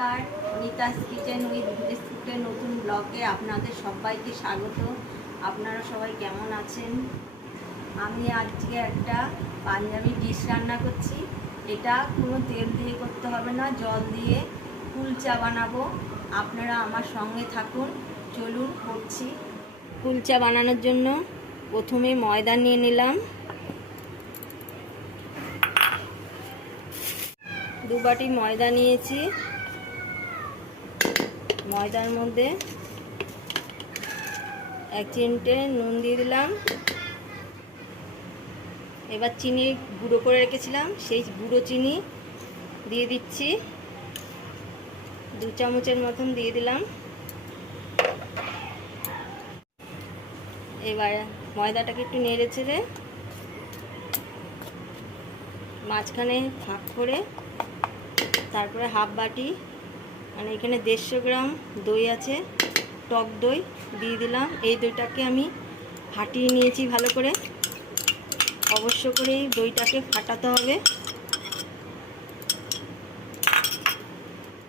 নমস্কার, Anita's kitchen with ফুডের নতুন ব্লগে আপনাদের সবাইকে স্বাগত। আপনারা সবাই কেমন আছেন? আমি আজকে একটা পাঞ্জাবি ডিশ রান্না করছি। এটা কোনো তেল দিয়ে করতে হবে না, জল দিয়ে কুলচা বানাবো। আপনারা আমার সঙ্গে থাকুন। চলুন করছি। কুলচা বানানোর জন্য প্রথমে ময়দা নিয়ে নিলাম। দু বাটি ময়দা নিয়েছি। ময়দার মধ্যে এক চিমটে নুন দিয়ে দিলাম। এবার চিনি গুঁড়ো করে রেখেছিলাম, সেই গুঁড়ো চিনি দিয়ে দিচ্ছি। দু চামচের মতন দিয়ে দিলাম। এবার ময়দাটাকে একটু নেড়ে চেড়ে মাঝখানে ফাঁক করে তারপরে হাফ বাটি মানে এখানে দেড়শো গ্রাম দই আছে, টক দই দিয়ে দিলাম। এই দইটাকে আমি ফাটিয়ে নিয়েছি ভালো করে। অবশ্য করে এই দইটাকে ফাটাতে হবে।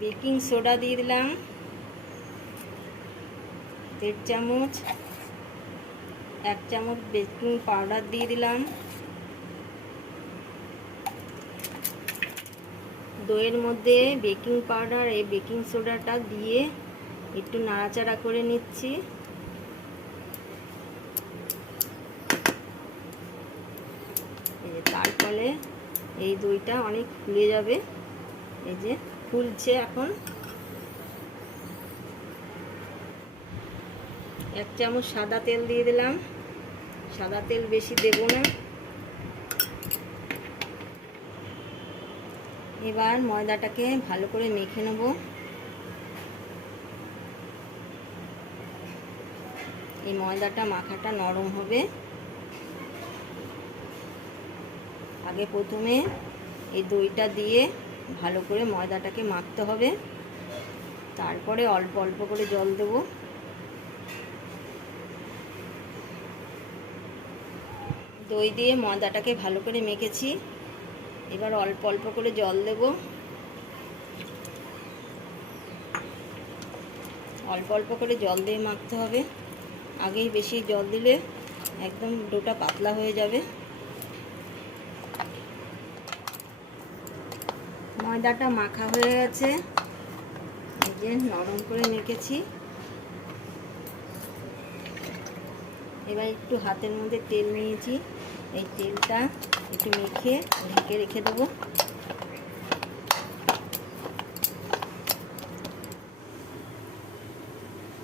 বেকিং সোডা দিয়ে দিলাম। দেড় চামচ, এক চামচ বেকিং পাউডার দিয়ে দিলাম। দইয়ের মধ্যে বেকিং পাউডার এই বেকিং সোডাটা দিয়ে একটু নাড়াচাড়া করে নিচ্ছি। তার ফলে এই দইটা অনেক ফুলে যাবে। এই যে ফুলছে এখন। এক চামচ সাদা তেল দিয়ে দিলাম। সাদা তেল বেশি দেব না। এবার ময়দাটাকে ভালো করে মেখে নেব। এই ময়দাটা মাখাটা নরম হবে। আগে প্রথমে এই দইটা দিয়ে ভালো করে ময়দাটাকে মাখতে হবে। তারপরে অল্প অল্প করে জল দেব। দই দিয়ে ময়দাটাকে ভালো করে মেখেছি। এবার অল্প অল্প করে জল দেব। অল্প অল্প করে জল দিয়ে মাখতে হবে। আগেই বেশি জল দিলে একদম ডোটা পাতলা হয়ে যাবে। ময়দাটা মাখা হয়ে গেছে। যে নরম করে মেখেছি। এবার একটু হাতের মধ্যে তেল নিয়েছি। এই তেলটা একটু মেখে ঢেকে রেখে দেবো।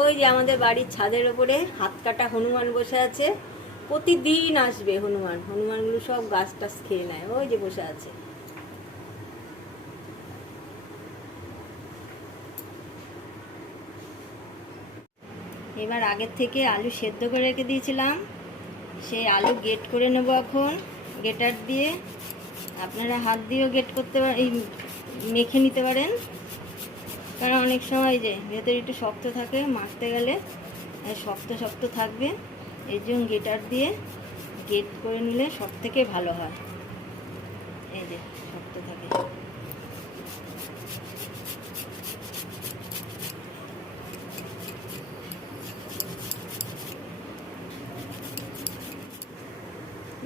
ওই যে আমাদের বাড়ির ছাদের ওপরে হাত কাটা হনুমান বসে আছে। প্রতিদিন আসবে হনুমান। হনুমানগুলো সব গাছ টাছ খেয়ে নেয়। ওই যে বসে আছে। এবার আগের থেকে আলু সেদ্ধ করে রেখে দিয়েছিলাম। সেই আলু গেট করে নেব এখন। গেটার দিয়ে আপনারা হাত দিয়েও গেট করতে পারেন এই মেখে নিতে পারেন। কারণ অনেক সময় যে ভেতরে একটু শক্ত থাকে, মাখতে গেলে শক্ত শক্ত থাকবে। এর জন্য গেটার দিয়ে গেট করে নিলে সব থেকে ভালো হয়। এই যে শক্ত থাকে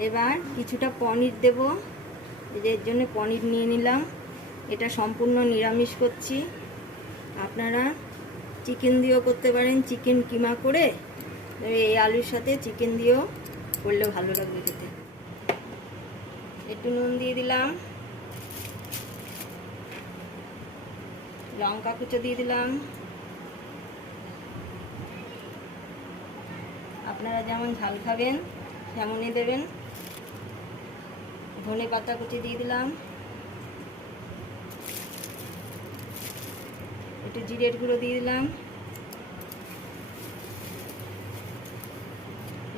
এবার কিছুটা পনির দেব। এর জন্য পনির নিয়ে নিলাম। এটা সম্পূর্ণ নিরামিষ করছি। আপনারা চিকেন দিয়েও করতে পারেন। চিকেন কিমা করে এই আলুর সাথে চিকেন দিয়েও করলে ভালো লাগবে খেতে। একটু নুন দিয়ে দিলাম। লঙ্কা কুচো দিয়ে দিলাম। আপনারা যেমন ঝাল খাবেন, তেমনই দেবেন। ধনে পাতা কুচি দিয়ে দিলাম। একটু জিরের গুঁড়ো দিয়ে দিলাম।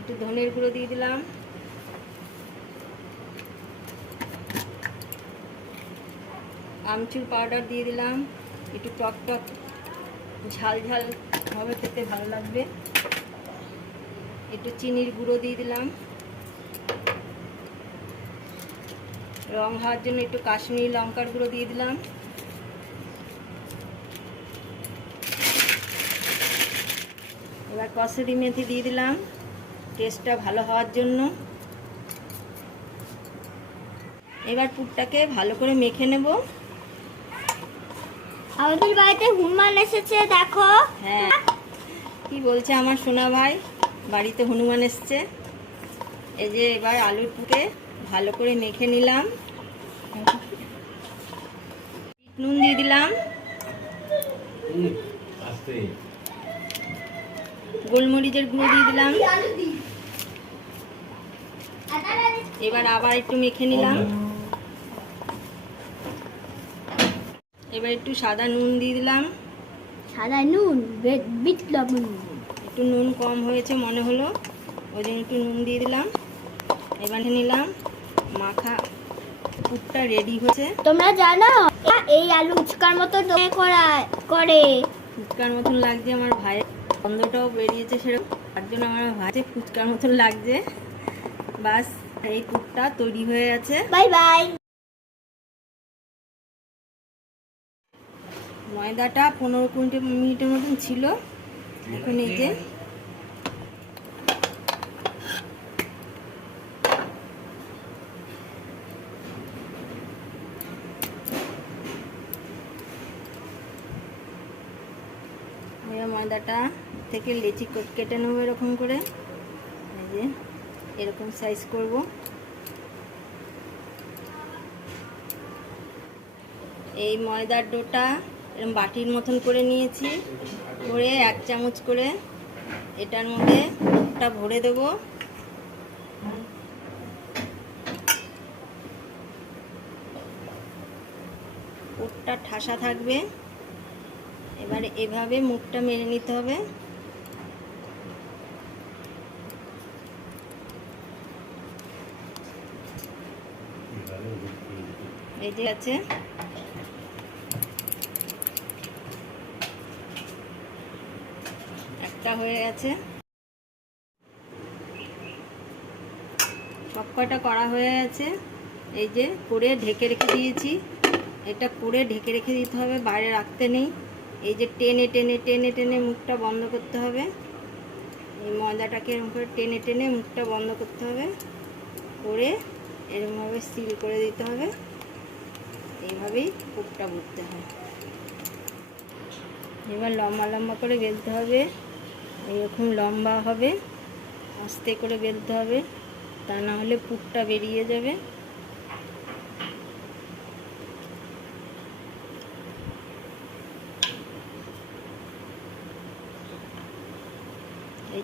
একটু ধনের গুঁড়ো দিয়ে দিলাম। আমচুর পাউডার দিয়ে দিলাম। একটু টক টক, ঝাল ঝাল হবে খেতে ভালো লাগবে। একটু চিনির গুঁড়ো দিয়ে দিলাম। রং হওয়ার জন্য একটু কাশ্মীরি লঙ্কার গুঁড়ো দিয়ে দিলাম। এবার কসুরি মেথি দিয়ে দিলাম। টেস্টটা ভালো হওয়ার জন্য। এবার পুরটাকে ভালো করে মেখে নেব। আমাদের বাড়িতে হনুমান এসেছে দেখো। হ্যাঁ। কি বলছে আমার সোনা ভাই? বাড়িতে হনুমান এসছে। এই যে এবার আলুর পুকে ভালো করে মেখে নিলাম। নুন দিয়ে দিলাম। গোলমরিচের গুঁড়ো দিয়ে দিলাম। এবার আবার একটু মেখে নিলাম। এবার একটু সাদা নুন দিয়ে দিলাম। সাদা নুন বিট লবণ একটু নুন কম হয়েছে মনে হলো ওই জন্য একটু নুন দিয়ে দিলাম। এবার নিলাম। মাখা পুরটা রেডি হয়েছে। তোমরা জানো এই আলু উচকার মতো করা করে। ফুচকার মতন লাগছে আমার ভাইয়ের গন্ধটাও বেরিয়েছে সেরকম। তার জন্য আমার ভাইকে ফুচকার মতন লাগছে। বাস এই পুরটা তৈরি হয়ে গেছে। Bye bye. ময়দাটা পনেরো কুড়ি মিনিটের মতন ছিল। এখন এই যে এবার ময়দাটা থেকে লেচি কট- নেব এরকম করে। এই যে, এরকম সাইজ করব। এই ময়দার ডোটা এরকম বাটির মতন করে নিয়েছি। করে এক চামচ করে এটার মধ্যে পুরটা ভরে দেব। পুরটা ঠাসা থাকবে। এবারে এভাবে মুখটা মেরে নিতে হবে। এই যে আছে। একটা হয়ে গেছে। সব কয়টা করা হয়ে গেছে? এই যে, করে ঢেকে রেখে দিয়েছি। এটা করে ঢেকে রেখে দিতে হবে, বাইরে রাখতে নেই। এই যে টেনে টেনে টেনে টেনে মুখটা বন্ধ করতে হবে। এই ময়দাটাকে এরকম করে টেনে টেনে মুখটা বন্ধ করতে হবে। করে এরকমভাবে সিল করে দিতে হবে। এইভাবেই পুরটা বুঝতে হয়। এবার লম্বা লম্বা করে বেলতে হবে। এরকম লম্বা হবে। আস্তে করে বেলতে হবে। তা না হলে পুরটা বেরিয়ে যাবে।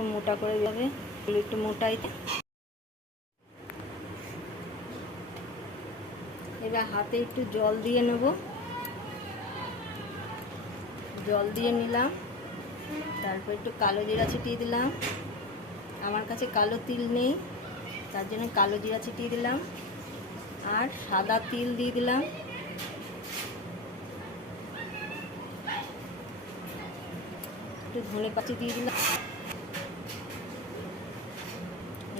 একটু মোটা করে যাবে একটু মোটাই। এবার হাতে একটু জল দিয়ে নেব। জল দিয়ে নিলাম। তারপর একটু কালো জিরা ছিটিয়ে দিলাম। আমার কাছে কালো তিল নেই, তার জন্য কালো জিরা ছিটিয়ে দিলাম। আর সাদা তিল দিয়ে দিলাম। একটু ধনে পাতি দিয়ে দিলাম।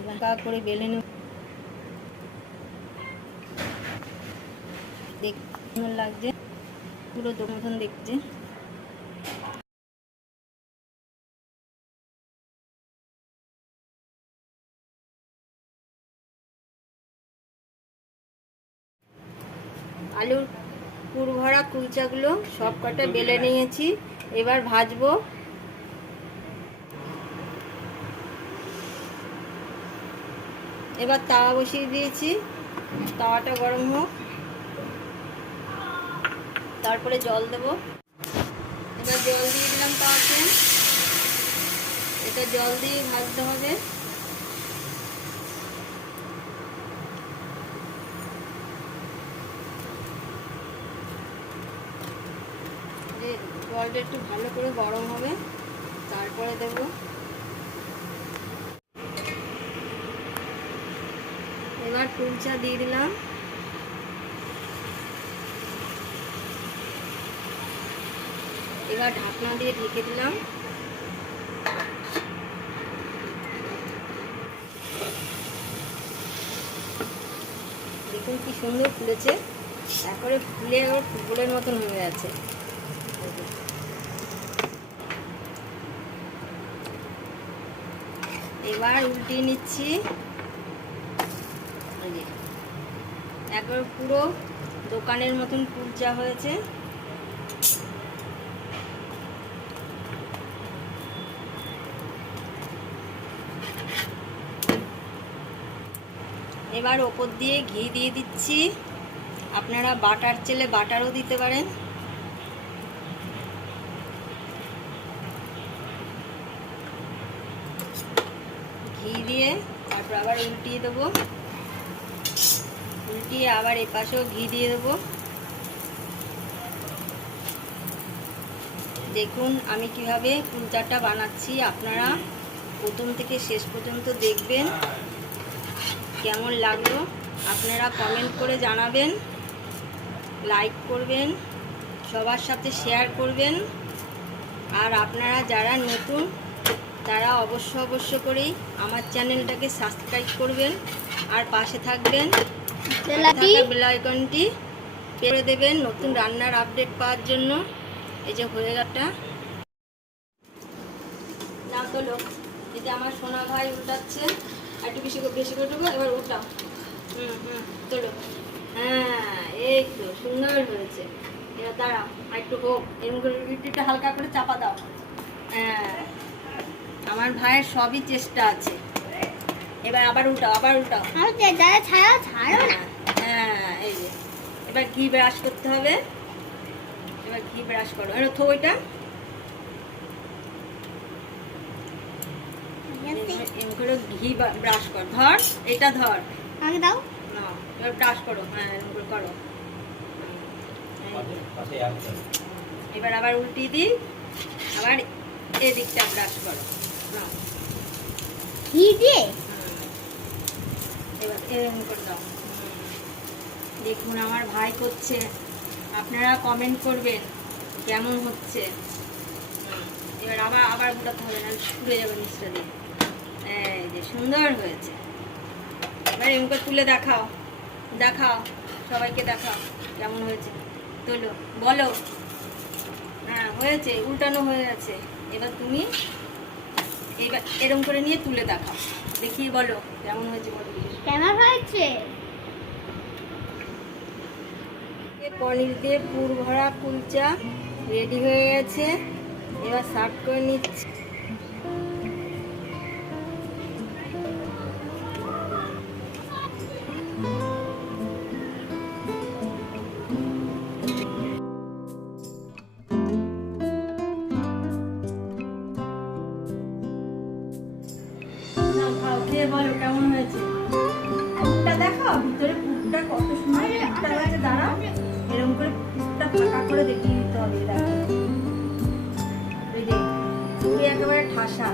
এবার করে বেলে লাগছে? পুরো মতন দেখছে আলুর পুর ভরা কুলচাগুলো সব কটা বেলে নিয়েছি। এবার ভাজবো। এবার তাওয়া বসিয়ে দিয়েছি। তাওয়াটা গরম হোক। তারপরে জল দেব। এবার জল দিয়ে দিলাম তাওয়াতে। এটা জল দিয়ে ভাজতে হবে। জলটা একটু ভালো করে গরম হবে। তারপরে দেব এবার কুলচা দিয়ে দিলাম। এবার ঢাকনা দিয়ে ঢেকে দিলাম। দেখুন কি সুন্দর ফুলেছে। তারপরে ফুলে আবার ফুটবলের মতন হয়ে গেছে এবার উল্টিয়ে নিচ্ছি। যে, একবার পুরো দোকানের মতন কুলচা হয়েছে। এবার ওপর দিয়ে ঘি দিয়ে দিচ্ছি। আপনারা বাটার চেলে বাটারও দিতে পারেন। ঘি দিয়ে তারপর আবার উল্টিয়ে দেবো। উল্টিয়ে আবার এপাশেও ঘি দিয়ে দেবো। দেখুন আমি কীভাবে কুলচাটা বানাচ্ছি, আপনারা প্রথম থেকে শেষ পর্যন্ত দেখবেন কেমন লাগল। আপনারা কমেন্ট করে জানাবেন লাইক করবেন, সবার সাথে শেয়ার করবেন। আর আপনারা যারা নতুন তারা অবশ্য অবশ্য করেই আমার চ্যানেলটাকে সাবস্ক্রাইব করবেন। আর পাশে থাকবেন। তেলাটি বেল আইকনটি পেরে দেবেন নতুন রান্নার আপডেট পাওয়ার জন্য। এই যে হয়ে গেটা না তোলো। এই যে আমার সোনা ভাই উল্টাচ্ছে। আর একটু বেশি করে বেশি করে দেবো এবার উল্টাও। হুম হুম তোলো। হ্যাঁ এই তো সুন্দর হয়েছে। এবার দাঁড়াও একটু হোক। এরকম করে হালকা করে চাপা দাও। হ্যাঁ। আমার ভাইয়ের সবই চেষ্টা আছে। এবার আবার উল্টাও আবার উল্টাও। আমি যে ছাড়ো না। হ্যাঁ এই যে। এবার ঘি ব্রাশ করতে হবে। এবার ঘি ব্রাশ করো। এবার থো ওইটা। এম করে ঘি ব্রাশ কর। ধর এটা ধর। আগে দাও। না এবার ব্রাশ করো। হ্যাঁ এরকম করে এবার আবার উল্টি দিই। আবার এদিকটা ব্রাশ করো। ঘি দিয়ে এবার এরকম করে দাও। দেখুন আমার ভাই করছে। আপনারা কমেন্ট করবেন কেমন হচ্ছে। এবার আবার আবার গোটাতে হবে না পুড়ে যাবে মিষ্টি দিয়ে এই যে সুন্দর হয়েছে। এবার এরকম করে তুলে দেখাও। দেখাও। সবাইকে দেখাও কেমন হয়েছে। তোলো, বলো। হ্যাঁ হয়েছে, উল্টানো হয়ে গেছে। এবার তুমি এবার এরকম করে নিয়ে তুলে দেখাও। দেখি বলো কেমন হয়েছে কেমন হয়েছে? পনির দিয়ে পুর ভরা কুলচা রেডি হয়ে গেছে। এবার সার্ভ করে নিচ্ছি। করে দেখিয়ে দিতে হবে দেখো। একেবারে ঠাসা।